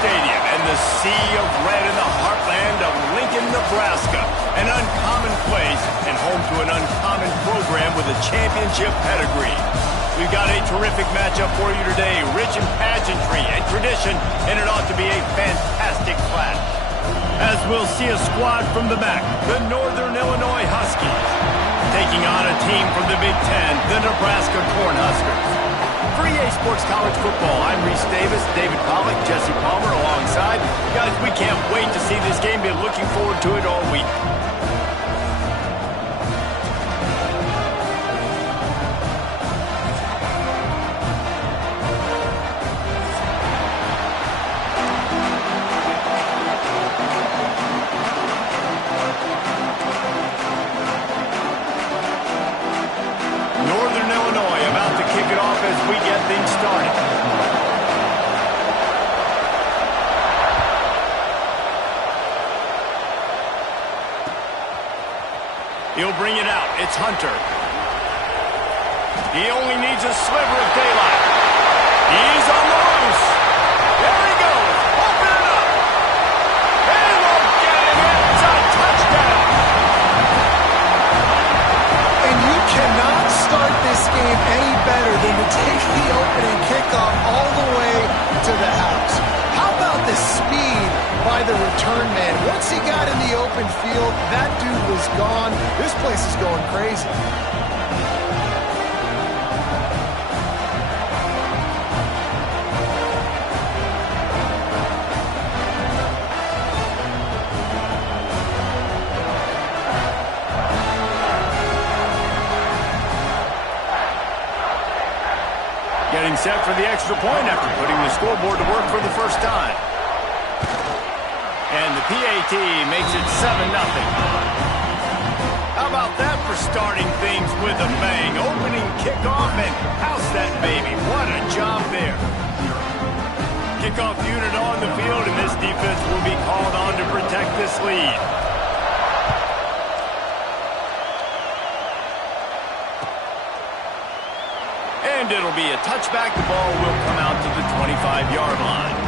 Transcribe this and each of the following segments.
Stadium and the sea of red in the heartland of Lincoln, Nebraska. An uncommon place and home to an uncommon program with a championship pedigree. We've got a terrific matchup for you today, rich in pageantry and tradition, and it ought to be a fantastic clash. As we'll see a squad from the back, the Northern Illinois Huskies, taking on a team from the Big Ten, the Nebraska Cornhuskers. For EA Sports College Football, I'm Reese Davis, David Pollack, Jesse Palmer alongside. Guys, we can't wait to see this game. Been looking forward to it all week. Northern Illinois about to kick it off as we get things started. He'll bring it out. It's Hunter. He only needs a sliver of daylight. He's on the loose. There he goes. Open it up. They won't get him. It's a touchdown. And you cannot start this game any better than to take the opening kickoff all the way to the house. How about the speed by the return man? Once he got in the open field, that dude was gone. This place is going crazy. Getting set for the extra point after putting the scoreboard to work for the first time. And the PAT makes it 7-0. How about that for starting things with a bang? Opening kickoff and house that baby. What a job there. Kickoff unit on the field, and this defense will be called on to protect this lead. And it'll be a touchback. The ball will come out to the 25-yard line.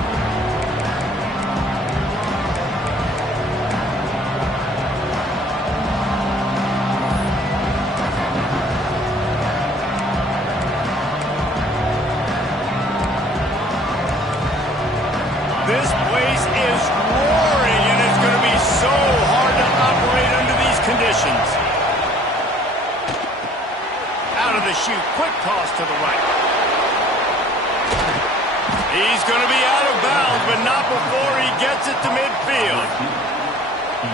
This place is roaring, and it's going to be so hard to operate under these conditions. Out of the chute, quick toss to the right. He's going to be out of bounds, but not before he gets it to midfield.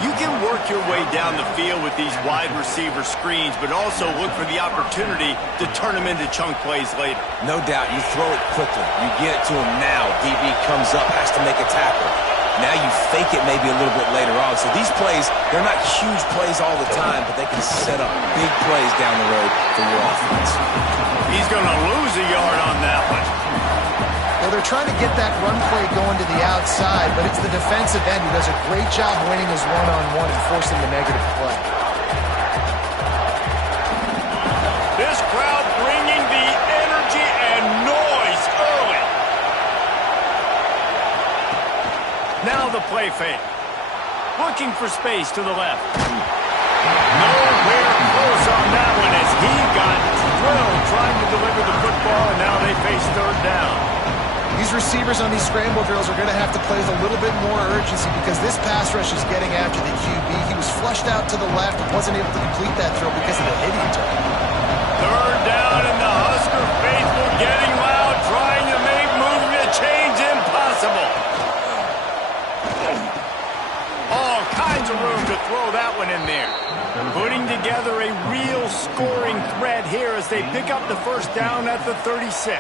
You can work your way down the field with these wide receiver screens, but also look for the opportunity to turn them into chunk plays later. No doubt, you throw it quickly. You get it to him now. DB comes up, has to make a tackle. Now you fake it maybe a little bit later on. So these plays, they're not huge plays all the time, but they can set up big plays down the road for your offense. He's going to lose a yard on that one. Well, they're trying to get that run play going to the outside, but it's the defensive end who does a great job winning his one-on-one and forcing the negative play. This crowd bringing the energy and noise early. Now the play fake. Looking for space to the left. Nowhere close on that one as he got drilled trying to deliver the football, and now they face third down. These receivers on these scramble drills are going to have to play with a little bit more urgency because this pass rush is getting after the QB. He was flushed out to the left and wasn't able to complete that throw because of the hit he took. Third down, and the Husker faithful getting loud, trying to make moves to change impossible. All kinds of room to throw that one in there. Putting together a real scoring threat here as they pick up the first down at the 36.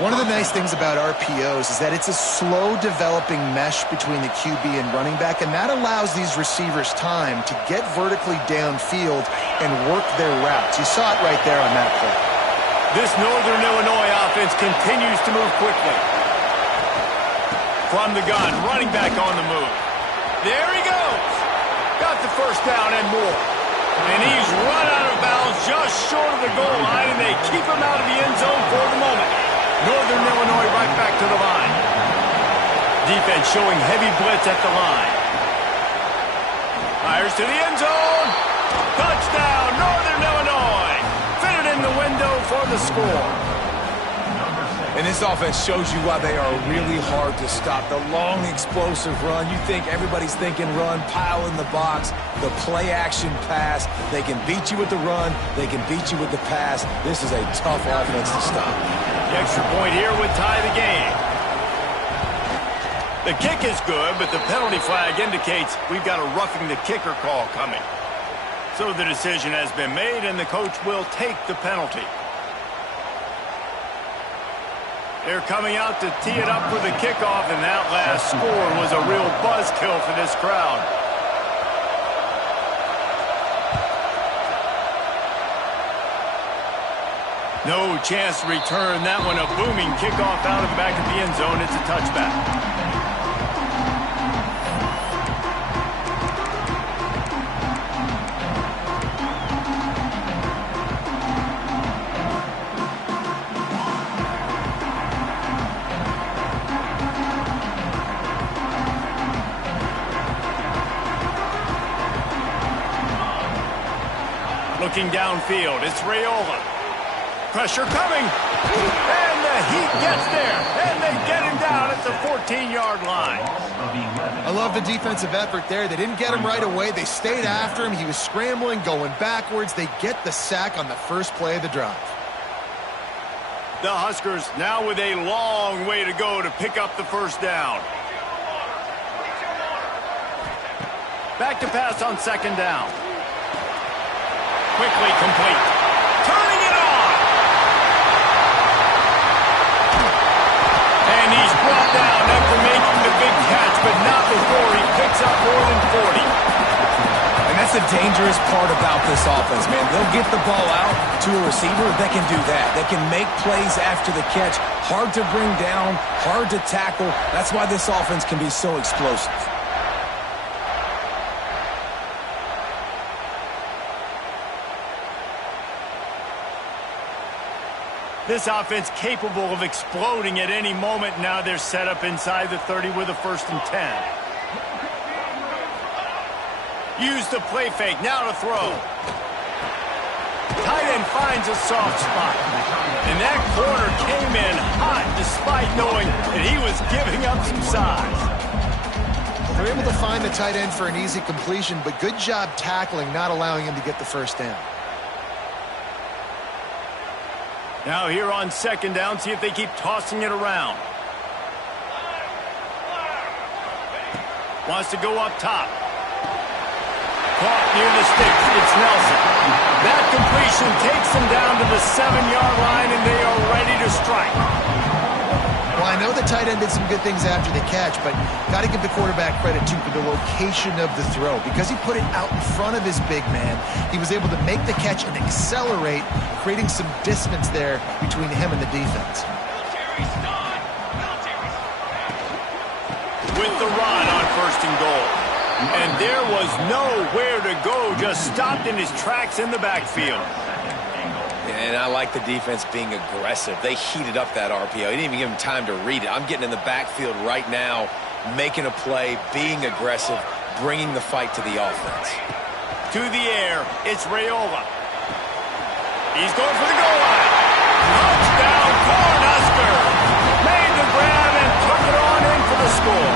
One of the nice things about RPOs is that it's a slow developing mesh between the QB and running back, and that allows these receivers time to get vertically downfield and work their routes. You saw it right there on that play. This Northern Illinois offense continues to move quickly. From the gun, running back on the move. There he goes. Got the first down and more. And he's run out of bounds just short of the goal line, and they keep him out of the end zone for the moment. Northern Illinois right back to the line. defense showing heavy blitz at the line. Fires to the end zone. Touchdown, Northern Illinois. Fitted in the window for the score. And this offense shows you why they are really hard to stop. The long, explosive run. You think everybody's thinking run, pile in the box, the play-action pass. They can beat you with the run. They can beat you with the pass. This is a tough offense to stop. The extra point here would tie the game. The kick is good, but the penalty flag indicates we've got a roughing the kicker call coming. So the decision has been made, and the coach will take the penalty. They're coming out to tee it up for the kickoff, and that last score was a real buzzkill for this crowd. No chance to return that one. A booming kickoff out of the back of the end zone. It's a touchback. Looking downfield, it's Raiola. Pressure coming, and the Heat gets there, and they get him down at the 14-yard line. I love the defensive effort there. They didn't get him right away. They stayed after him. He was scrambling, going backwards. They get the sack on the first play of the drive. The Huskers now with a long way to go to pick up the first down. Back to pass on second down. Quickly complete. Turning it on. And he's brought down after making the big catch, but not before he picks up more than 40. And that's the dangerous part about this offense, man. They'll get the ball out to a receiver. They can do that. They can make plays after the catch. Hard to bring down, hard to tackle. That's why this offense can be so explosive. This offense capable of exploding at any moment. Now they're set up inside the 30 with a 1st and 10. Use the play fake. Now to throw. Tight end finds a soft spot. And that corner came in hot despite knowing that he was giving up some size. They're able to find the tight end for an easy completion, but good job tackling, not allowing him to get the first down. Now here on second down, see if they keep tossing it around. Wants to go up top. Caught near the sticks. It's Nelson. That completion takes them down to the 7-yard line, and they are ready to strike. Well, I know the tight end did some good things after the catch, but got to give the quarterback credit, too, for the location of the throw. Because he put it out in front of his big man, he was able to make the catch and accelerate, creating some distance there between him and the defense. With the run on 1st and goal. And there was nowhere to go, just stopped in his tracks in the backfield. And I like the defense being aggressive. They heated up that RPO. He didn't even give him time to read it. I'm getting in the backfield right now, making a play, being aggressive, bringing the fight to the offense. To the air, it's Raiola. He's going for the goal line. Touchdown, Cornhusker. Made the grab and took it on in for the score.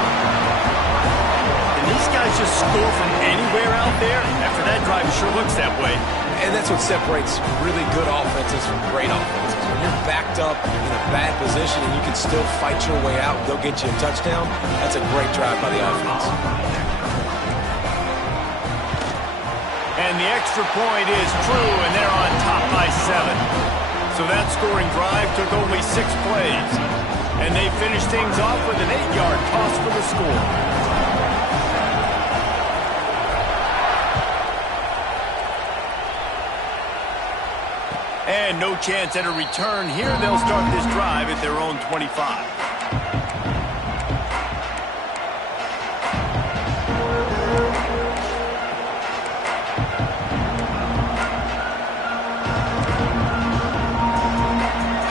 And these guys just score from anywhere out there. After that drive, it sure looks that way. And that's what separates really good offenses from great offenses. When you're backed up in a bad position and you can still fight your way out and go get you a touchdown, that's a great drive by the offense. And the extra point is true, and they're on top by 7. So that scoring drive took only 6 plays. And they finished things off with an 8-yard toss for the score. And no chance at a return here. They'll start this drive at their own 25.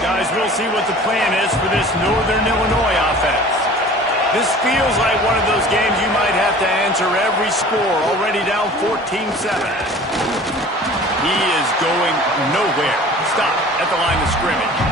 Guys, we'll see what the plan is for this Northern Illinois offense. This feels like one of those games you might have to answer every score. Already down 14-7. He is going nowhere. Stop at the line of scrimmage.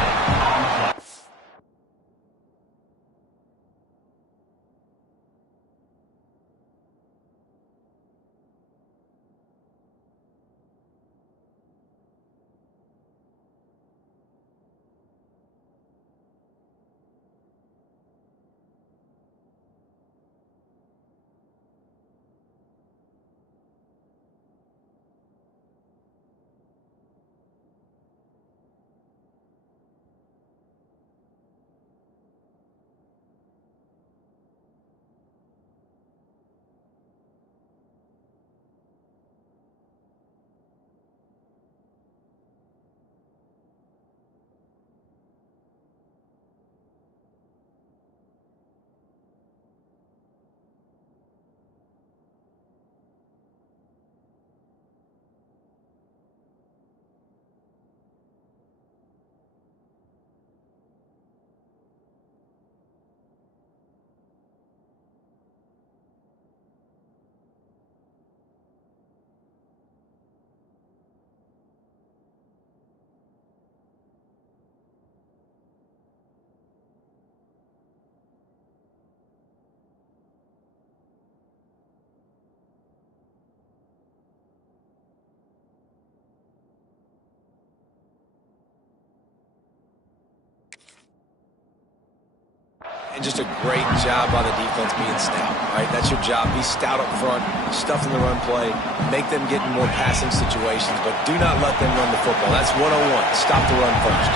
And just a great job by the defense being stout. All right, that's your job. Be stout up front, stuff in the run play, make them get in more passing situations, but do not let them run the football. That's 101. Stop the run first.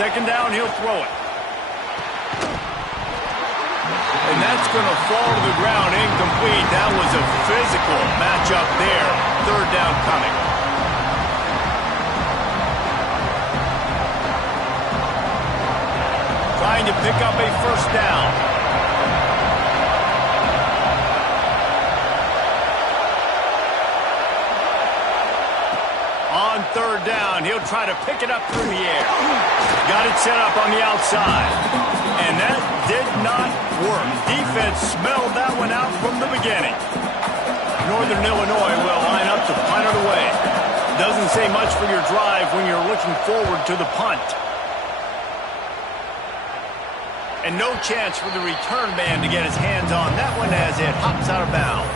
Second down, he'll throw it. And that's going to fall to the ground, incomplete. That was a physical matchup there. Third down coming. Trying to pick up a first down. On third down, he'll try to pick it up through the air. Got it set up on the outside. And that did not work. Defense smelled that one out from the beginning. Northern Illinois will line up to punt it away. Doesn't say much for your drive when you're looking forward to the punt. And no chance for the return man to get his hands on that one as it hops out of bounds.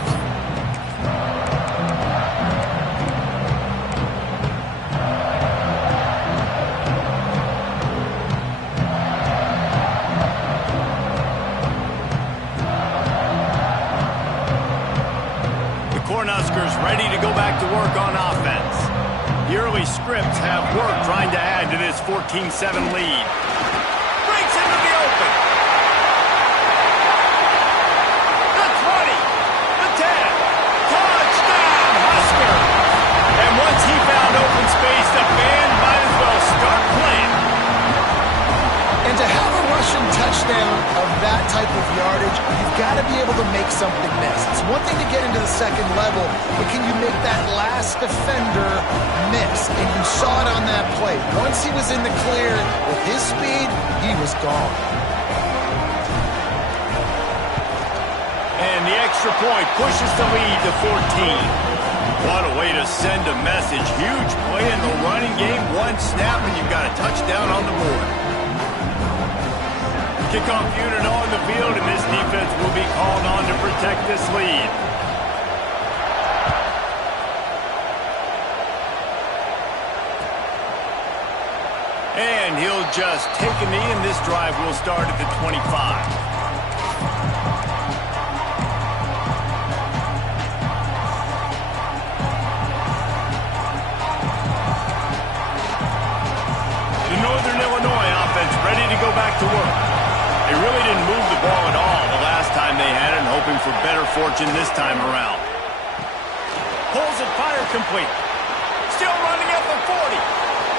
The Cornhuskers ready to go back to work on offense. The early scripts have worked trying to add to this 14-7 lead. Breaks into the open. The 20. The 10. Touchdown, Husker. And once he found open space, the band might as well start playing. And to have a rushing touchdown of that type of yardage, you've got to be able to make something miss. It's one thing to get into the second level, but can you make that last defender miss? And you saw it on that play. Once he was in the clear with his speed, he was gone. And the extra point pushes the lead to 14. What a way to send a message. Huge play in the running game. One snap and you've got a touchdown on the board. Kickoff unit on the field, and this defense will be called on to protect this lead. And he'll just take a knee, and this drive will start at the 25. The Northern Illinois offense ready to go back to work. They really didn't move the ball at all the last time they had it, hoping for better fortune this time around. Pulls it, fire complete. Still running at the 40.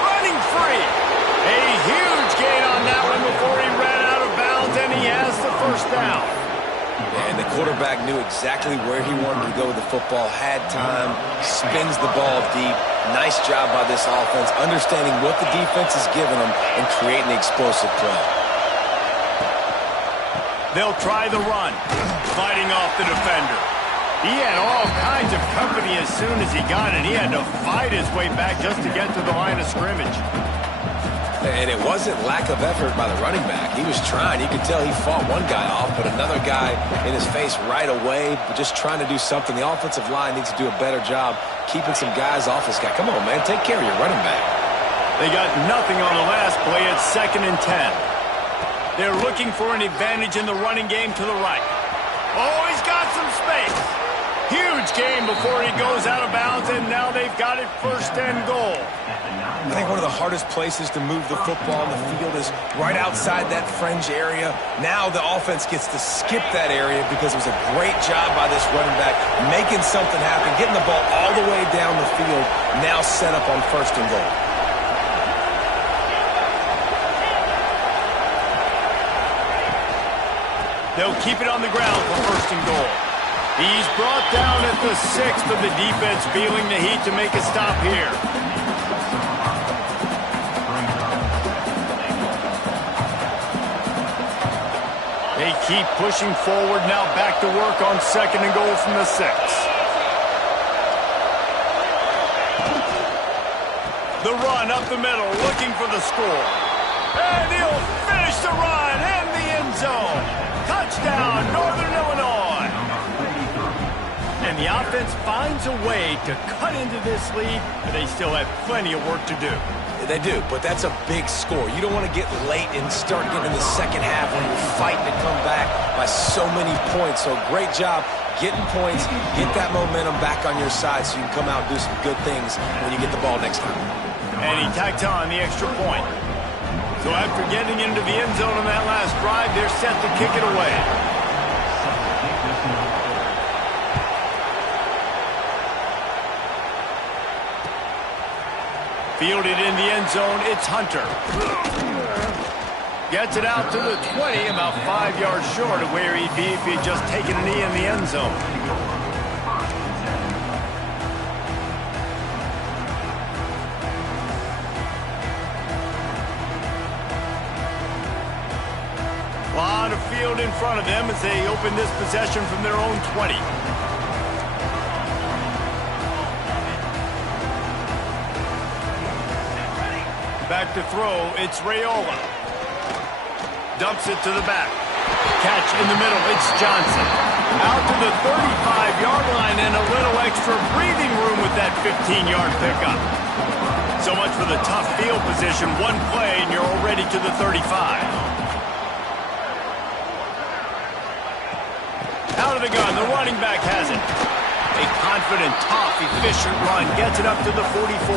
Running free. A huge gain on that one before he ran out of bounds, and he has the first down. And the quarterback knew exactly where he wanted to go with the football, had time, spins the ball deep. Nice job by this offense, understanding what the defense is giving them and creating the explosive play. They'll try the run, fighting off the defender. He had all kinds of company as soon as he got it. He had to fight his way back just to get to the line of scrimmage. And it wasn't lack of effort by the running back. He was trying. You could tell he fought one guy off, but another guy in his face right away, just trying to do something. The offensive line needs to do a better job keeping some guys off this guy. Come on, man. Take care of your running back. They got nothing on the last play. It's 2nd and 10. They're looking for an advantage in the running game to the right. Oh, he's got some space. Huge game before he goes out of bounds, and now they've got it 1st and goal. I think one of the hardest places to move the football on the field is right outside that fringe area. Now the offense gets to skip that area because it was a great job by this running back making something happen, getting the ball all the way down the field, now set up on 1st and goal. They'll keep it on the ground for 1st and goal. He's brought down at the 6, but the defense feeling the heat to make a stop here. They keep pushing forward, now back to work on 2nd and goal from the 6. The run up the middle, looking for the score. And he'll finish the run in the end zone. Touchdown, Northern Illinois. And the offense finds a way to cut into this lead, but they still have plenty of work to do. They do, but that's a big score. You don't want to get late and start getting in the 2nd half when you're fighting to come back by so many points. So great job getting points, get that momentum back on your side so you can come out and do some good things when you get the ball next time. And he tacked on the extra point. So after getting into the end zone on that last drive, they're set to kick it away. Fielded in the end zone, it's Hunter. Gets it out to the 20, about 5 yards short of where he'd be if he'd just taken a knee in the end zone. Lot of field in front of them as they open this possession from their own 20. Back to throw, it's Raiola. Dumps it to the back. Catch in the middle, it's Johnson. Out to the 35-yard line and a little extra breathing room with that 15-yard pickup. So much for the tough field position. One play and you're already to the 35. Out of the gun, the running back has it. A confident, tough, efficient run gets it up to the 44.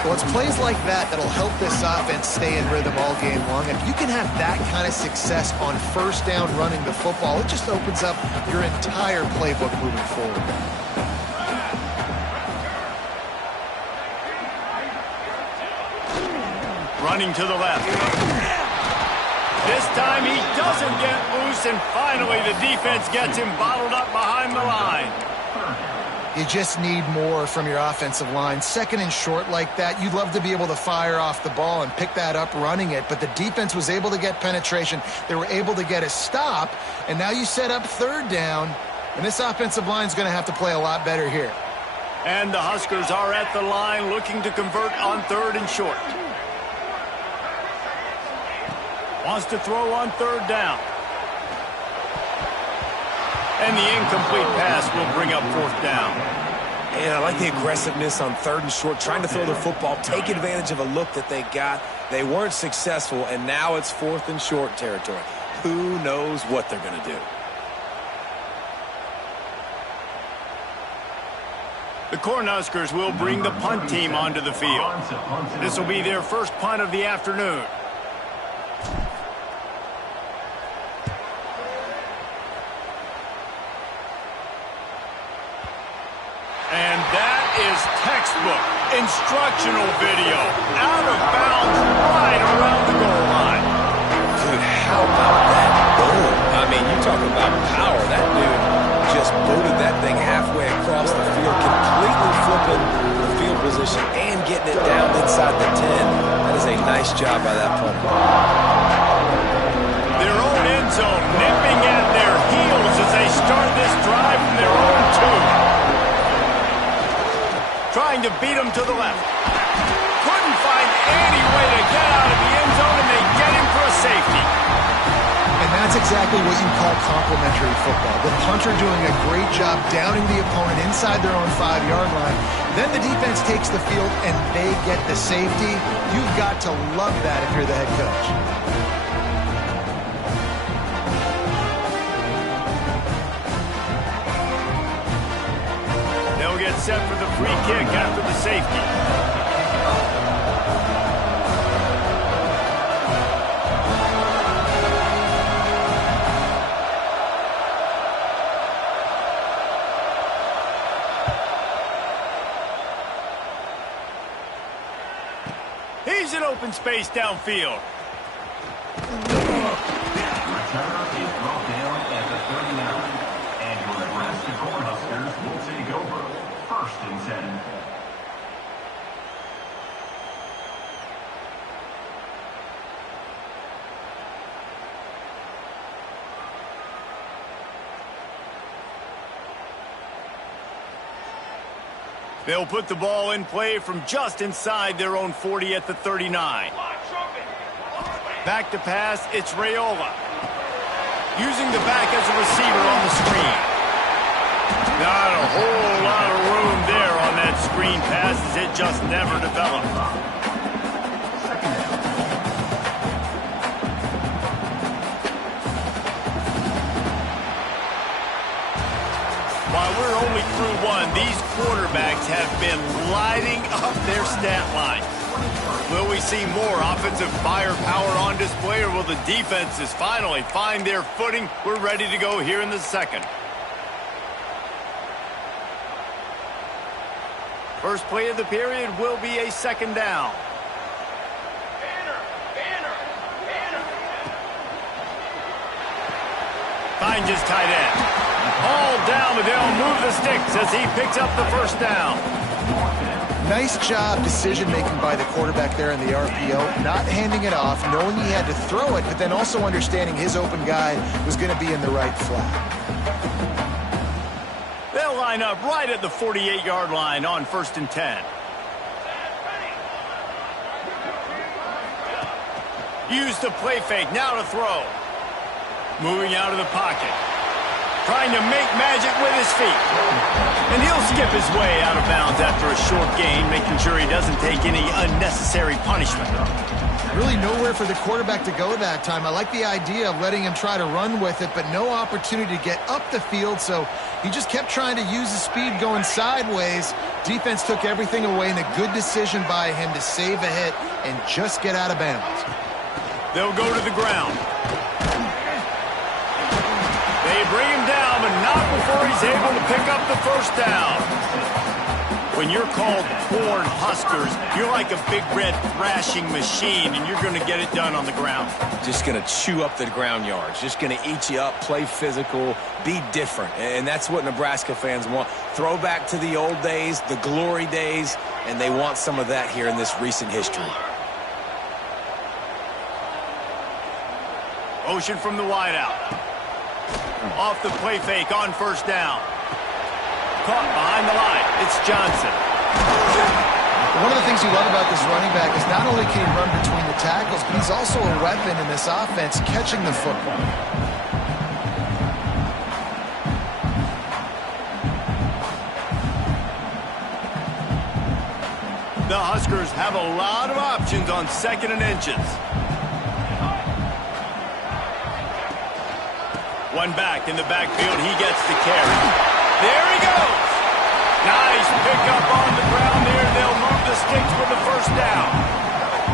Well, it's plays like that that'll help this offense stay in rhythm all game long. If you can have that kind of success on 1st down running the football, it just opens up your entire playbook moving forward. Running to the left. This time he doesn't get loose, and finally the defense gets him bottled up behind the line. You just need more from your offensive line. 2nd and short like that, you'd love to be able to fire off the ball and pick that up running it, but the defense was able to get penetration. They were able to get a stop, and now you set up 3rd down, and this offensive line is going to have to play a lot better here. And the Huskers are at the line looking to convert on 3rd and short. Wants to throw on 3rd down. And the incomplete pass will bring up 4th down. And I like the aggressiveness on 3rd and short, trying to throw the football, take advantage of a look that they got. They weren't successful, and now it's 4th and short territory. Who knows what they're going to do? The Cornhuskers will bring the punt team onto the field. This will be their first punt of the afternoon. And that is textbook instructional video. Out of bounds right around the goal line. Dude, how about that boom? I mean, you talk about power. That dude just booted that thing halfway across the field, completely flipping the field position and getting it down inside the 10. That is a nice job by that punter. Their own end zone, nipping at their heels as they start this drive from their own 2. Trying to beat him to the left. Couldn't find any way to get out of the end zone, and they get him for a safety. And that's exactly what you call complementary football. The punter doing a great job downing the opponent inside their own 5-yard line. Then the defense takes the field, and they get the safety. You've got to love that if you're the head coach. They'll get set for the free kick after the safety. He's in open space downfield. Return is brought down at the 39. And your Nebraska Cornhuskers will take over. 1st and 10. They'll put the ball in play from just inside their own 40 at the 39. Back to pass, it's Raiola. Using the back as a receiver on the screen. Not a whole lot of room there on that screen pass as it just never developed. While we're only through 1, these quarterbacks have been lighting up their stat lines. Will we see more offensive firepower on display, or will the defenses finally find their footing? We're ready to go here in the 2nd. First play of the period will be a 2nd down. Finds his tight end. All down, but they'll move the sticks as he picks up the 1st down. Nice job decision-making by the quarterback there in the RPO, not handing it off, knowing he had to throw it, but then also understanding his open guy was going to be in the right flat. They'll line up right at the 48-yard line on 1st and 10. Use the play fake, now to throw. Moving out of the pocket. Trying to make magic with his feet. And he'll skip his way out of bounds after a short gain, making sure he doesn't take any unnecessary punishment. Really nowhere for the quarterback to go that time. I like the idea of letting him try to run with it, but no opportunity to get up the field, so he just kept trying to use his speed going sideways. Defense took everything away, and a good decision by him to save a hit and just get out of bounds. They'll go to the ground. They bring him down, but not before he's able to pick up the 1st down. When you're called Corn Huskers, you're like a big red thrashing machine, and you're going to get it done on the ground. Just going to chew up the ground yards. Just going to eat you up, play physical, be different. And that's what Nebraska fans want. Throw back to the old days, the glory days, and they want some of that here in this recent history. Motion from the wideout. Off the play fake on 1st down. Caught behind the line. It's Johnson. One of the things you love about this running back is not only can he run between the tackles, but he's also a weapon in this offense, catching the football. The Huskers have a lot of options on 2nd and inches. One back in the backfield. He gets the carry. There he goes. Nice pickup on the ground there. They'll move the sticks for the 1st down.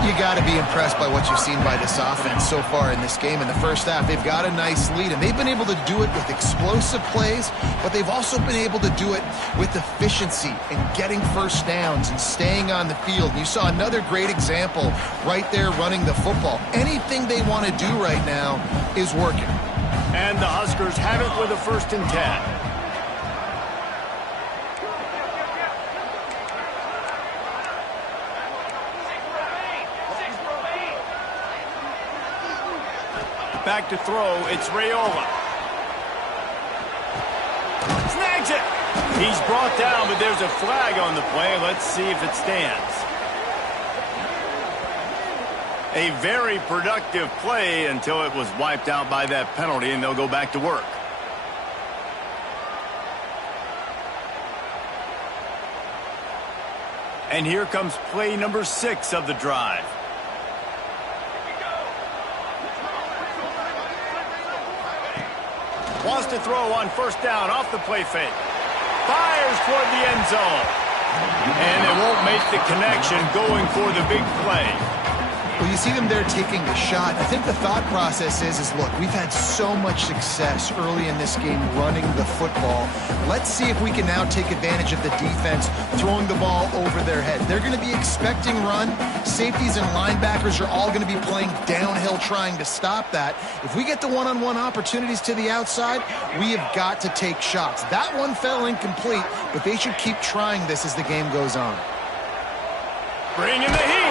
You got to be impressed by what you've seen by this offense so far in this game. In the 1st half, they've got a nice lead, and they've been able to do it with explosive plays, but they've also been able to do it with efficiency and getting 1st downs and staying on the field. You saw another great example right there running the football. Anything they want to do right now is working. And the Huskers have it with a 1st and 10. Back to throw, it's Raiola. Snags it! He's brought down, but there's a flag on the play. Let's see if it stands. A very productive play until it was wiped out by that penalty, and they'll go back to work. And here comes play number 6 of the drive. Wants to throw on first down off the play fake. Fires toward the end zone. And it won't make the connection going for the big play. Well, you see them there taking the shot. I think the thought process is look, we've had so much success early in this game running the football. Let's see if we can now take advantage of the defense throwing the ball over their head. They're going to be expecting run. Safeties and linebackers are all going to be playing downhill trying to stop that. If we get the one-on-one opportunities to the outside, we have got to take shots. That one fell incomplete, but they should keep trying this as the game goes on. Bringing the heat.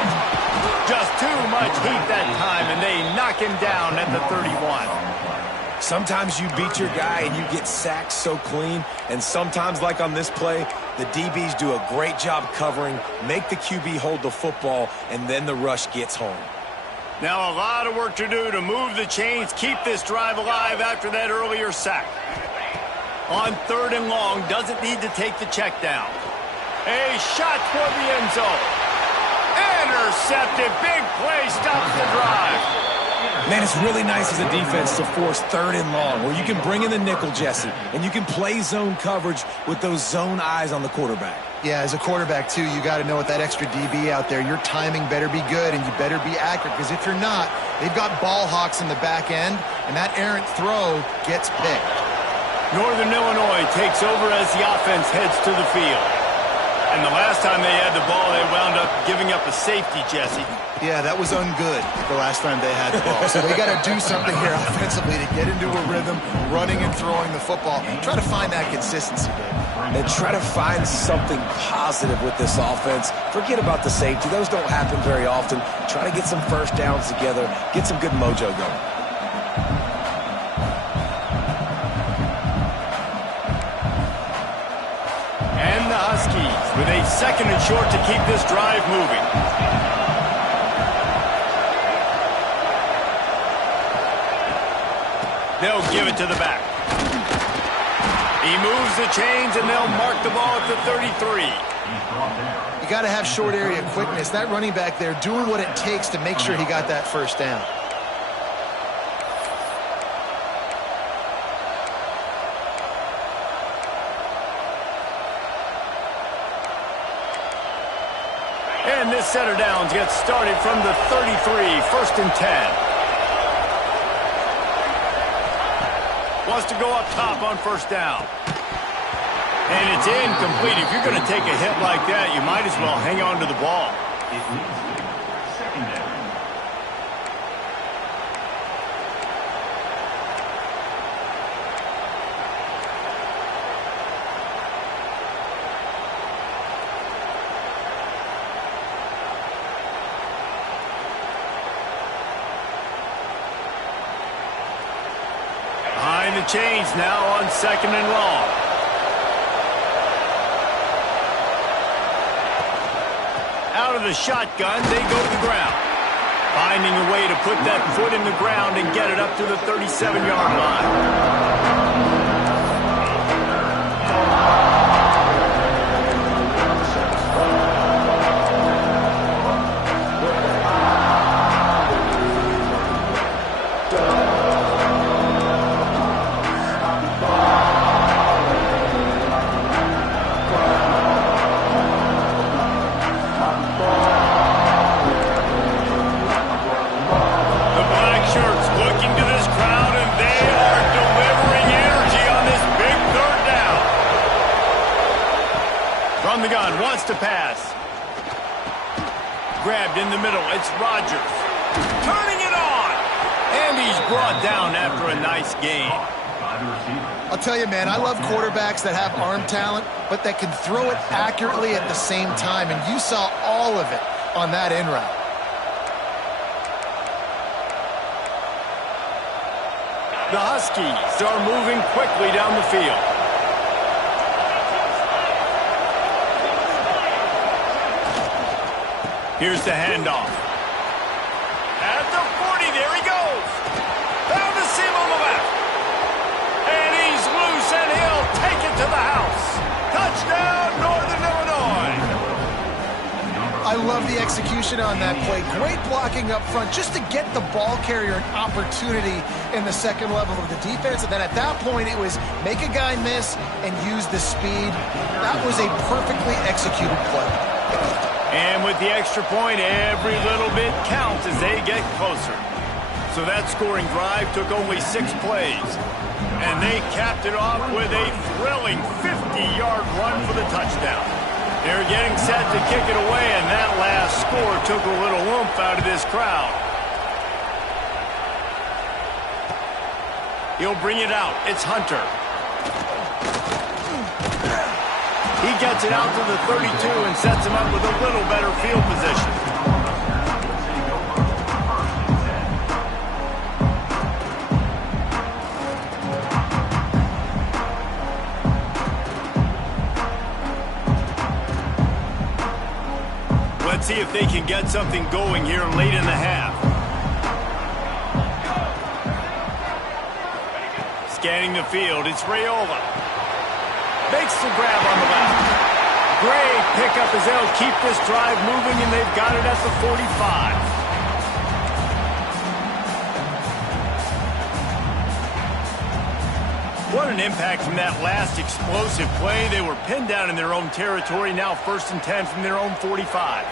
Just too much heat that time, and they knock him down at the 31. Sometimes you beat your guy and you get sacked so clean, and sometimes, like on this play, the DBs do a great job covering, make the QB hold the football, and then the rush gets home. Now a lot of work to do to move the chains, keep this drive alive after that earlier sack. On 3rd and long, doesn't need to take the check down. A shot toward the end zone. Intercepted. Big play stops the drive. Man, it's really nice as a defense to force 3rd and long, where you can bring in the nickel, Jesse, and you can play zone coverage with those zone eyes on the quarterback. Yeah, as a quarterback, too, you got to know with that extra DB out there, your timing better be good and you better be accurate, because if you're not, they've got ball hawks in the back end, and that errant throw gets picked. Northern Illinois takes over as the offense heads to the field. And the last time they had the ball, they wound up giving up a safety, Jesse. Yeah, that was ungood the last time they had the ball. So they got to do something here offensively to get into a rhythm, running and throwing the football. Try to find that consistency, Dave. And try to find something positive with this offense. Forget about the safety. Those don't happen very often. Try to get some first downs together, get some good mojo going. And the Huskies with a 2nd and short to keep this drive moving. They'll give it to the back. He moves the chains, and they'll mark the ball at the 33. You got to have short area quickness. That running back there doing what it takes to make sure he got that first down. And this set of downs gets started from the 33, 1st and 10. Wants to go up top on first down. And it's incomplete. If you're going to take a hit like that, you might as well hang on to the ball. Behind the chains now on 2nd and long. Out of the shotgun, they go to the ground. Finding a way to put that foot in the ground and get it up to the 37-yard line. From the gun, wants to pass. Grabbed in the middle, it's Rodgers. Turning it on! And he's brought down after a nice gain. I'll tell you, man, I love quarterbacks that have arm talent, but that can throw it accurately at the same time, and you saw all of it on that in route. The Huskies are moving quickly down the field. Here's the handoff. At the 40, there he goes. Found the seam on the left. And he's loose, and he'll take it to the house. Touchdown, Northern Illinois. I love the execution on that play. Great blocking up front just to get the ball carrier an opportunity in the second level of the defense. And then at that point, it was make a guy miss and use the speed. That was a perfectly executed play. And with the extra point, every little bit counts as they get closer. So that scoring drive took only 6 plays. And they capped it off with a thrilling 50-yard run for the touchdown. They're getting set to kick it away, and that last score took a little oomph out of this crowd. He'll bring it out. It's Hunter. He gets it out to the 32 and sets him up with a little better field position. Let's see if they can get something going here late in the half. Scanning the field, it's Raiola. Makes the grab on the left. Great pickup as they'll keep this drive moving, and they've got it at the 45. What an impact from that last explosive play. They were pinned down in their own territory, now 1st and 10 from their own 45.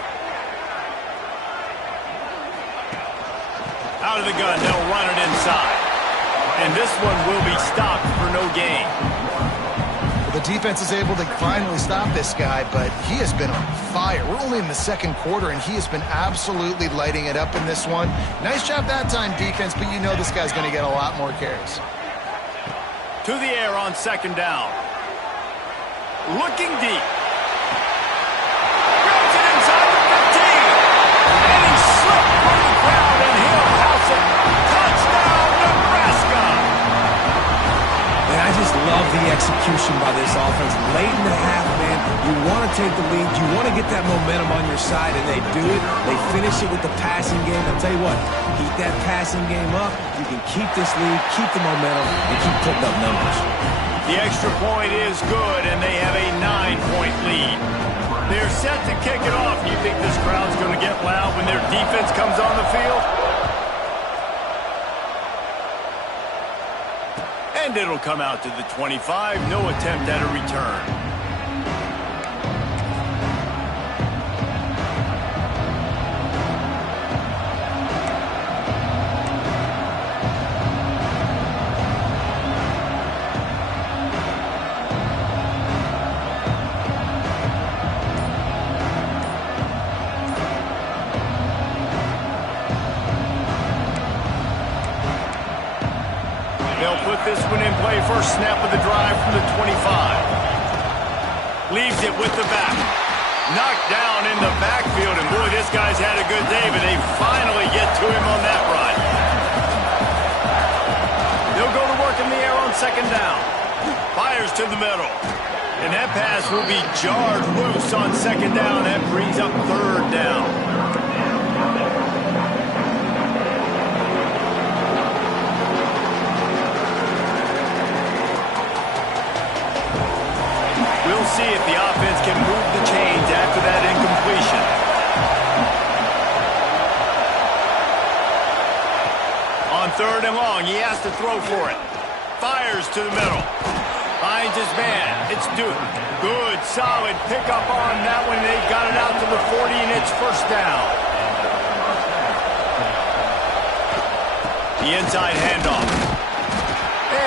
Out of the gun, they'll run it inside. And this one will be stopped for no gain. The defense is able to finally stop this guy, but he has been on fire. We're only in the second quarter, and he has been absolutely lighting it up in this one. Nice job that time, defense, but you know this guy's going to get a lot more carries. To the air on 2nd down. Looking deep. Grabs it inside the 15. And he slipped from the crowd, and he'll house it. Touchdown, Nebraska! And I just love the execution by this offense. Late in the half, man, you want to take the lead. You want to get that momentum on your side, and they do it. They finish it with the passing game. I'll tell you what, keep that passing game up. You can keep this lead, keep the momentum, and keep putting up numbers. The extra point is good, and they have a 9-point lead. They're set to kick it off. Do you think this crowd's going to get loud when their defense comes on the field? And it'll come out to the 25. No attempt at a return. They'll put this one in play. First snap of the drive from the 25. Leaves it with the back. Knocked down in the backfield, and boy, this guy's had a good day, but they finally get to him on that run. They'll go to work in the air on 2nd down. Fires to the middle. And that pass will be jarred loose on 2nd down. That brings up 3rd down. We'll see if the offense can move the chains after that incompletion. On 3rd and long, he has to throw for it. Fires to the middle. Finds his man. It's Duke. Good, solid pickup on that one. They've got it out to the 40, and it's 1st down. The inside handoff.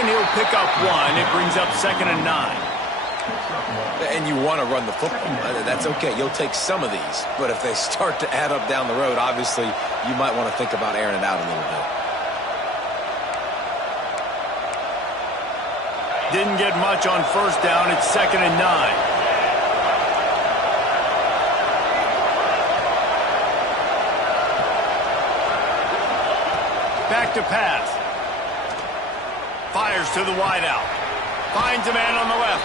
And he'll pick up 1. It brings up 2nd and 9. And you want to run the football. That's okay. You'll take some of these. But if they start to add up down the road, obviously, you might want to think about airing it out a little bit. Didn't get much on 1st down. It's 2nd and 9. Back to pass. Fires to the wideout. Finds a man on the left.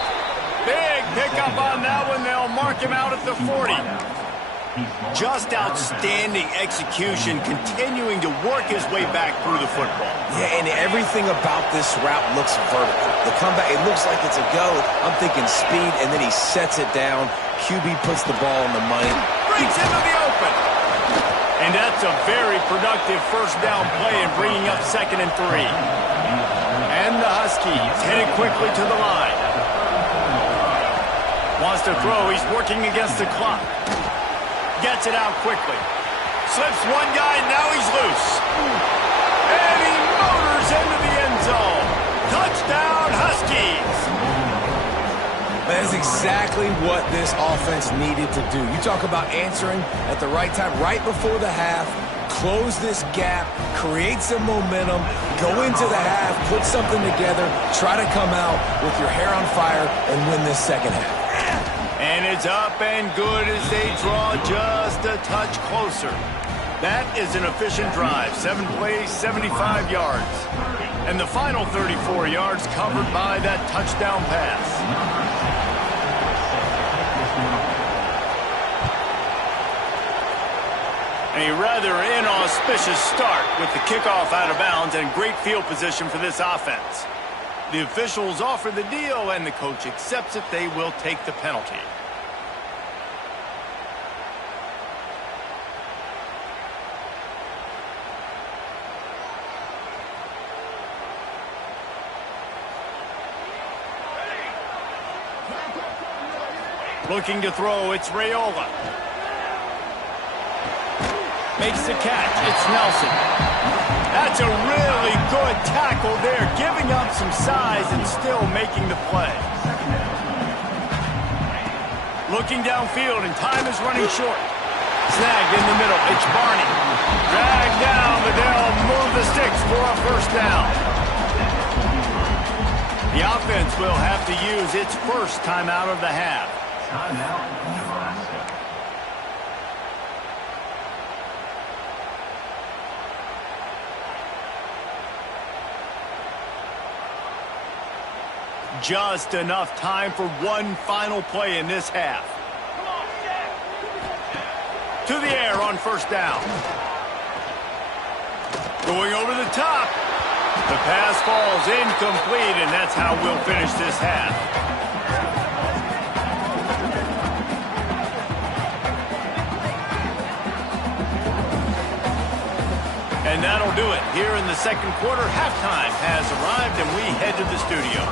Big pickup on that one. They'll mark him out at the 40. Just outstanding execution, continuing to work his way back through the football. Yeah, and everything about this route looks vertical. The comeback, it looks like it's a go. I'm thinking speed, and then he sets it down. QB puts the ball in the money. Breaks into the open. And that's a very productive first down play in bringing up 2nd and 3. And the Huskies headed quickly to the line. Wants to throw. He's working against the clock. Gets it out quickly. Slips one guy, now he's loose. And he motors into the end zone. Touchdown, Huskies. That is exactly what this offense needed to do. You talk about answering at the right time, right before the half, close this gap, create some momentum, go into the half, put something together, try to come out with your hair on fire and win this second half. And it's up and good as they draw just a touch closer. That is an efficient drive. 7 plays, 75 yards. And the final 34 yards covered by that touchdown pass. A rather inauspicious start with the kickoff out of bounds and great field position for this offense. The officials offer the deal, and the coach accepts it. They will take the penalty. Looking to throw, it's Raiola. Makes the catch, it's Nelson. That's a really good tackle there, giving up some size and still making the play. Looking downfield, and time is running short. Snagged in the middle, it's Barney. Dragged down, but they'll move the sticks for a first down. The offense will have to use its first timeout of the half. Timeout, Nebraska. Just enough time for one final play in this half. To the air on first down. Going over the top. The pass falls incomplete, and that's how we'll finish this half. And that'll do it. Here in the second quarter, halftime has arrived, and we head to the studio.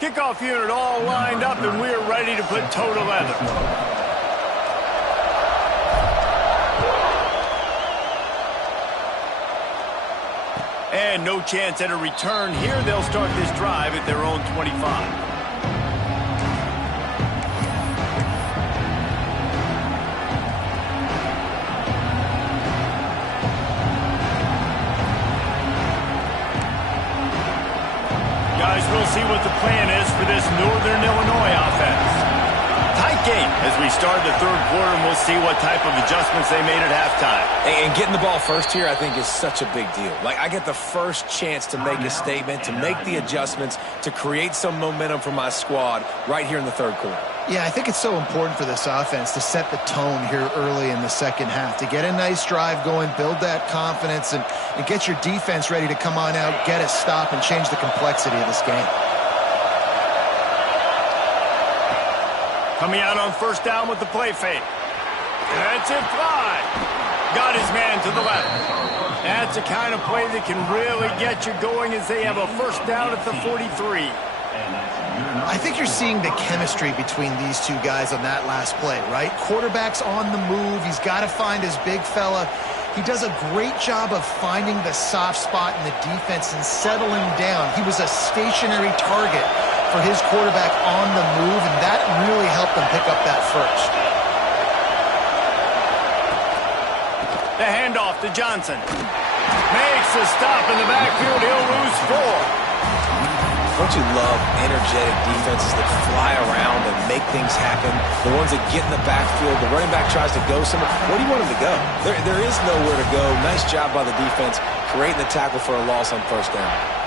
Kickoff unit all lined up, and we're ready to put toe to leather. And no chance at a return here. They'll start this drive at their own 25. Guys, we'll see what the plan is for this Northern Illinois offense. Tight game as we start the third quarter, and we'll see what type of adjustments they made at halftime. And getting the ball first here, I think, is such a big deal. Like, I get the first chance to make a statement, to make the adjustments, to create some momentum for my squad right here in the third quarter. Yeah, I think it's so important for this offense to set the tone here early in the second half, to get a nice drive going, build that confidence, and get your defense ready to come on out, get a stop, and change the complexity of this game. Coming out on first down with the play fake. That's it, fly. Got his man to the left. That's the kind of play that can really get you going as they have a first down at the 43. I think you're seeing the chemistry between these two guys on that last play, right? Quarterback's on the move. He's got to find his big fella. He does a great job of finding the soft spot in the defense and settling down. He was a stationary target for his quarterback on the move, and that really helped them pick up that first. The handoff to Johnson. Makes the stop in the backfield. He'll lose 4. Don't you love energetic defenses that fly around and make things happen? The ones that get in the backfield, the running back tries to go somewhere. Where do you want him to go? There is nowhere to go. Nice job by the defense creating the tackle for a loss on first down.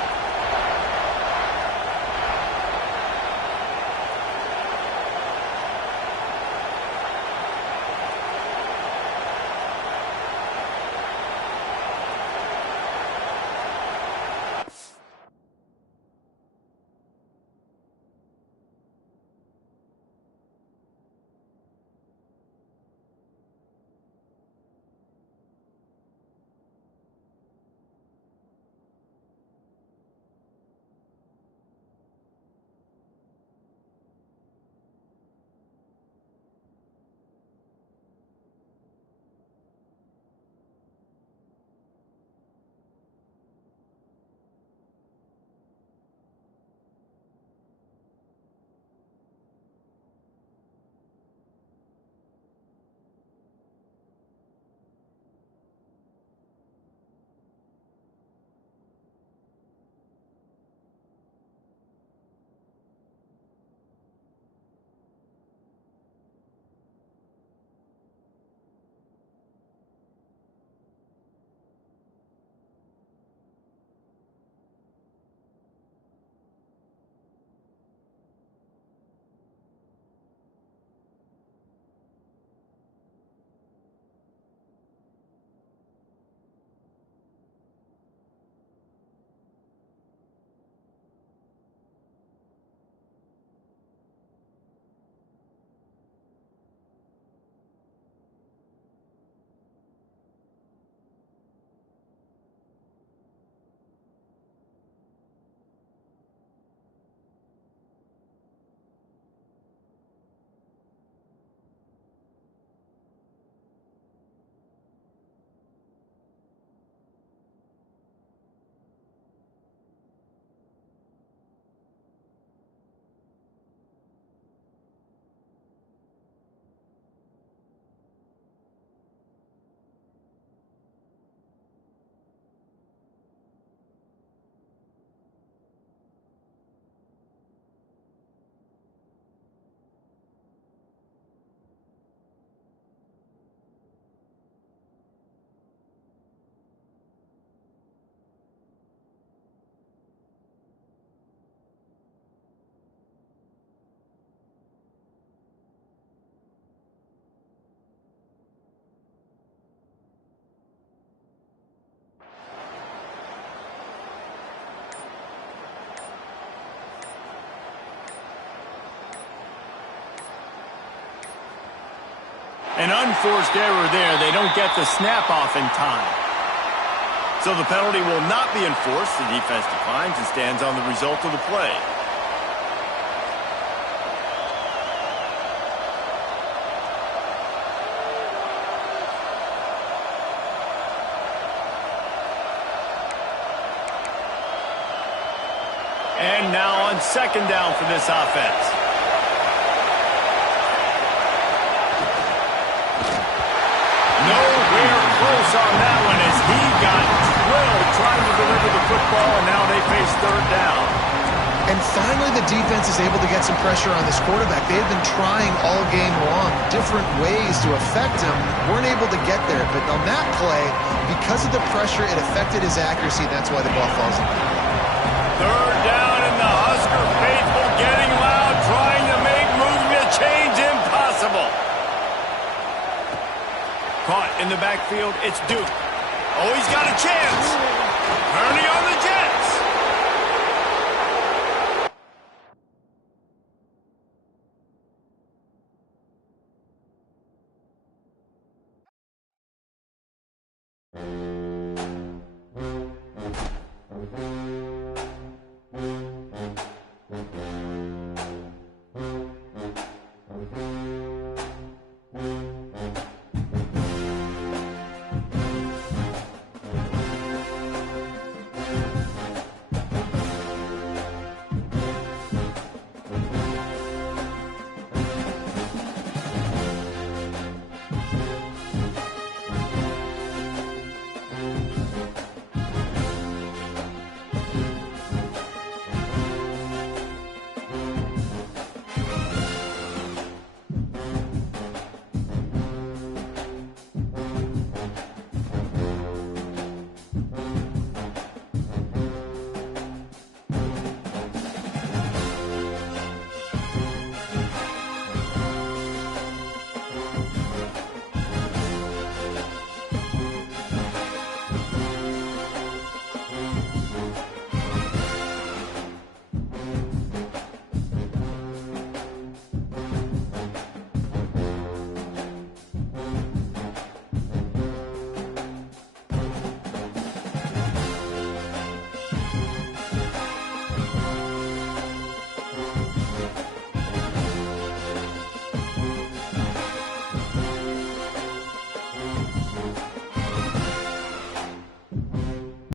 An unforced error there. They don't get the snap off in time. So the penalty will not be enforced. The defense declines and stands on the result of the play. And now on second down for this offense. Nowhere close on that one as he got drilled trying to deliver the football, and now they face third down. And finally the defense is able to get some pressure on this quarterback. They've been trying all game long different ways to affect him. Weren't able to get there, but on that play, because of the pressure, it affected his accuracy, and that's why the ball falls in. Third down, and the Husker faithful getting loud, trying to make movement change impossible. Caught in the backfield, it's Duke. Oh, he's got a chance. Ernie on the Jets. it.